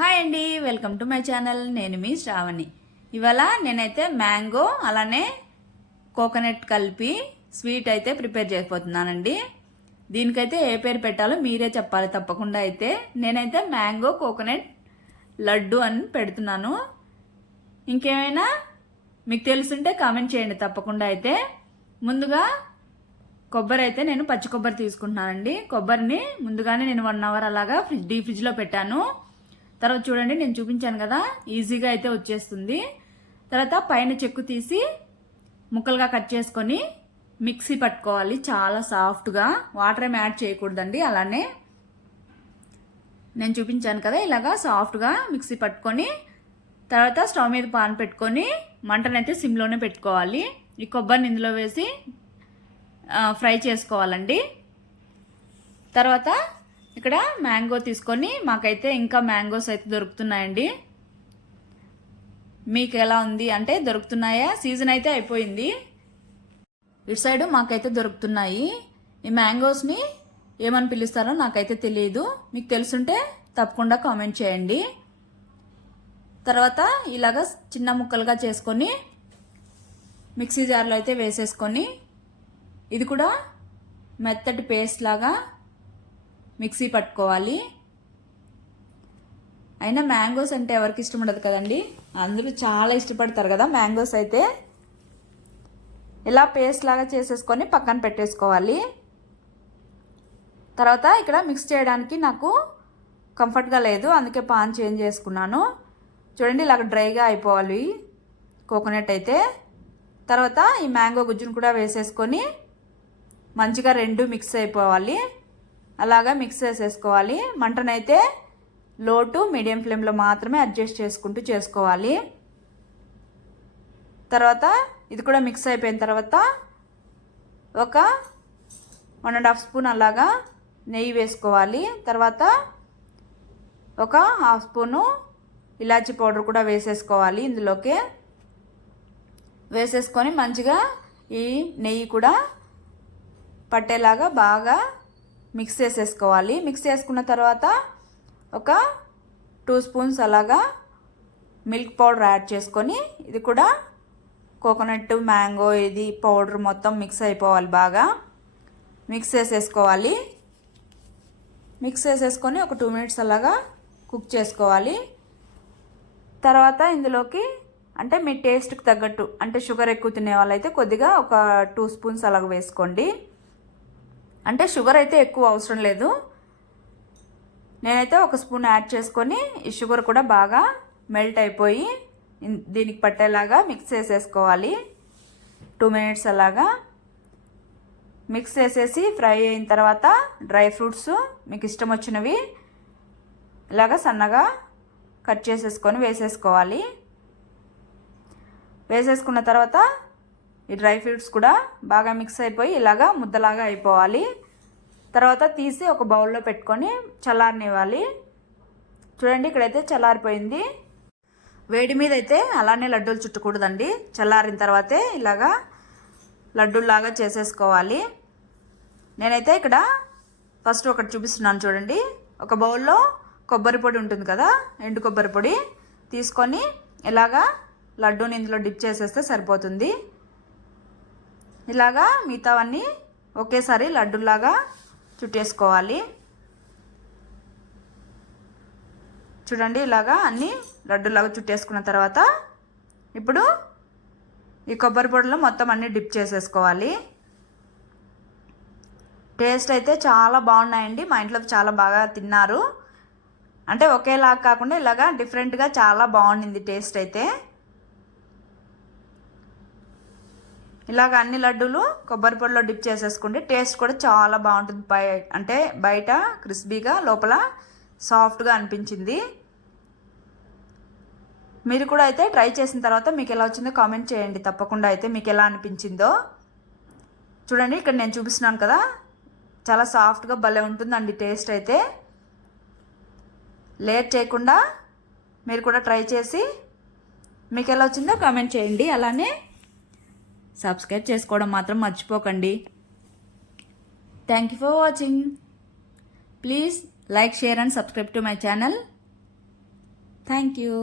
Hi అండి, welcome to my channel. నేను మీ శ్రావణి. ఇవాళ నేనైతే మ్యాంగో అలానే కోకోనట్ కలిపి స్వీట్ అయితే ప్రిపేర్ చేయబోతున్నానండి. దీనికైతే ఏ పేరు పెట్టాలో మీరే చెప్పాలి తప్పకుండా. అయితే నేనైతే మ్యాంగో కోకోనట్ లడ్డు అని పెడుతున్నాను. ఇంకేమైనా మీకు తెలుసుంటే కామెంట్ చేయండి తప్పకుండా. అయితే ముందుగా కొబ్బరి అయితే నేను పచ్చి కొబ్బరి తీసుకుంటున్నానండి. కొబ్బరిని ముందుగానే నేను 1 అవర్ అలాగా డీప్ ఫ్రిడ్జ్లో పెట్టాను. తర్వాత చూడండి, నేను చూపించాను కదా, ఈజీగా అయితే వచ్చేస్తుంది. తర్వాత పైన చెక్కు తీసి ముక్కలుగా కట్ చేసుకొని మిక్సీ పట్టుకోవాలి. చాలా సాఫ్ట్గా, వాటర్ ఏమి యాడ్ చేయకూడదండి. అలానే నేను చూపించాను కదా, ఇలాగా సాఫ్ట్గా మిక్సీ పట్టుకొని తర్వాత స్టవ్ మీద పాన్ పెట్టుకొని మంటనైతే సిమ్లోనే పెట్టుకోవాలి. ఈ కొబ్బరిని ఇందులో వేసి ఫ్రై చేసుకోవాలండి. తర్వాత ఇక్కడ మ్యాంగో తీసుకొని, మాకైతే ఇంకా మ్యాంగోస్ అయితే దొరుకుతున్నాయండి. మీకు ఎలా ఉంది అంటే దొరుకుతున్నాయా? సీజన్ అయితే అయిపోయింది. ఇటు సైడు మాకైతే దొరుకుతున్నాయి. ఈ మ్యాంగోస్ని ఏమని పిలుస్తారో నాకైతే తెలియదు. మీకు తెలుసుంటే తప్పకుండా కామెంట్ చేయండి. తర్వాత ఇలాగ చిన్న ముక్కలుగా చేసుకొని మిక్సీ జార్లో అయితే వేసేసుకొని, ఇది కూడా మెత్తటి పేస్ట్ లాగా మిక్సీ పట్టుకోవాలి. అయినా మ్యాంగోస్ అంటే ఎవరికి ఇష్టం ఉండదు కదండి, అందరూ చాలా ఇష్టపడతారు కదా మ్యాంగోస్. అయితే ఇలా పేస్ట్ లాగా చేసేసుకొని పక్కన పెట్టేసుకోవాలి. తర్వాత ఇక్కడ మిక్స్ చేయడానికి నాకు కంఫర్ట్గా లేదు, అందుకే పాన్ చేంజ్ చేసుకున్నాను. చూడండి, ఇలాగ డ్రైగా అయిపోవాలి కోకోనట్ అయితే. తర్వాత ఈ మ్యాంగో గుజ్జును కూడా వేసేసుకొని మంచిగా రెండు మిక్స్ అయిపోవాలి. అలాగా మిక్స్ చేసేసుకోవాలి. మంటనైతే లో టు మీడియం ఫ్లేమ్లో మాత్రమే అడ్జస్ట్ చేసుకుంటూ చేసుకోవాలి. తర్వాత ఇది కూడా మిక్స్ అయిపోయిన తర్వాత ఒక 1.5 స్పూన్ అలాగా నెయ్యి వేసుకోవాలి. తర్వాత ఒక 1/2 స్పూను ఇలాచీ పౌడర్ కూడా వేసేసుకోవాలి. ఇందులోకి వేసేసుకొని మంచిగా ఈ నెయ్యి కూడా పట్టేలాగా బాగా మిక్స్ చేసేసుకోవాలి. మిక్స్ చేసుకున్న తర్వాత ఒక 2 స్పూన్స్ అలాగా మిల్క్ పౌడర్ యాడ్ చేసుకొని, ఇది కూడా కోకోనట్ మ్యాంగో ఇది పౌడర్ మొత్తం మిక్స్ అయిపోవాలి. బాగా మిక్స్ చేసేసుకోవాలి. మిక్స్ చేసేసుకొని ఒక 2 మినిట్స్ అలాగా కుక్ చేసుకోవాలి. తర్వాత ఇందులోకి అంటే మీ టేస్ట్కి తగ్గట్టు, అంటే షుగర్ ఎక్కువ తినే వాళ్ళైతే కొద్దిగా ఒక 2 స్పూన్స్ అలాగ వేసుకోండి. అంటే షుగర్ అయితే ఎక్కువ అవసరం లేదు. నేనైతే 1 స్పూన్ యాడ్ చేసుకొని ఈ షుగర్ కూడా బాగా మెల్ట్ అయిపోయి దీనికి పట్టేలాగా మిక్స్ చేసేసుకోవాలి. 2 మినిట్స్ అలాగా మిక్స్ చేసేసి ఫ్రై అయిన తర్వాత డ్రై ఫ్రూట్స్ మీకు ఇష్టం వచ్చినవి ఇలాగా సన్నగా కట్ చేసేసుకొని వేసేసుకోవాలి. వేసేసుకున్న తర్వాత ఈ డ్రై ఫ్రూట్స్ కూడా బాగా మిక్స్ అయిపోయి ఇలాగా ముద్దలాగా అయిపోవాలి. తర్వాత తీసి ఒక బౌల్లో పెట్టుకొని చల్లారనివ్వాలి. చూడండి, ఇక్కడైతే చల్లారిపోయింది. వేడి మీద అయితే అలానే లడ్డూలు చుట్టకూడదండి. చల్లారిన తర్వాతే ఇలాగా లడ్డూల్లాగా చేసేసుకోవాలి. నేనైతే ఇక్కడ ఫస్ట్ ఒకటి చూపిస్తున్నాను చూడండి. ఒక బౌల్లో కొబ్బరి పొడి ఉంటుంది కదా, ఎండు కొబ్బరి పొడి తీసుకొని ఇలాగా లడ్డూని ఇందులో డిప్ చేసేస్తే సరిపోతుంది. ఇలాగా మిగతావన్నీ ఒకేసారి లడ్డూలాగా చుట్టేసుకోవాలి. చూడండి, ఇలాగా అన్నీ లడ్డూలాగా చుట్టేసుకున్న తర్వాత ఇప్పుడు ఈ కొబ్బరి పొడిలో మొత్తం అన్నీ డిప్ చేసేసుకోవాలి. టేస్ట్ అయితే చాలా బాగున్నాయండి. మా ఇంట్లో చాలా బాగా తిన్నారు. అంటే ఒకేలాగా కాకుండా ఇలాగా డిఫరెంట్గా చాలా బాగుండింది టేస్ట్ అయితే. ఇలాగ అన్ని లడ్డూలు కొబ్బరి పొడిలో డిప్ చేసేసుకోండి. టేస్ట్ కూడా చాలా బాగుంటుంది. అంటే బయట క్రిస్పీగా, లోపల సాఫ్ట్గా అనిపించింది. మీరు కూడా అయితే ట్రై చేసిన తర్వాత మీకు ఎలా వచ్చిందో కామెంట్ చేయండి తప్పకుండా. అయితే మీకు ఎలా అనిపించిందో చూడండి. ఇక్కడ నేను చూపిస్తున్నాను కదా, చాలా సాఫ్ట్గా భలే ఉంటుందండి టేస్ట్ అయితే. లేట్ చేయకుండా మీరు కూడా ట్రై చేసి మీకు ఎలా వచ్చిందో కామెంట్ చేయండి. అలానే సబ్స్క్రైబ్ చేసుకోవడం మాత్రం మర్చిపోకండి. Thank you for watching. Please like, share and subscribe to my channel. Thank you.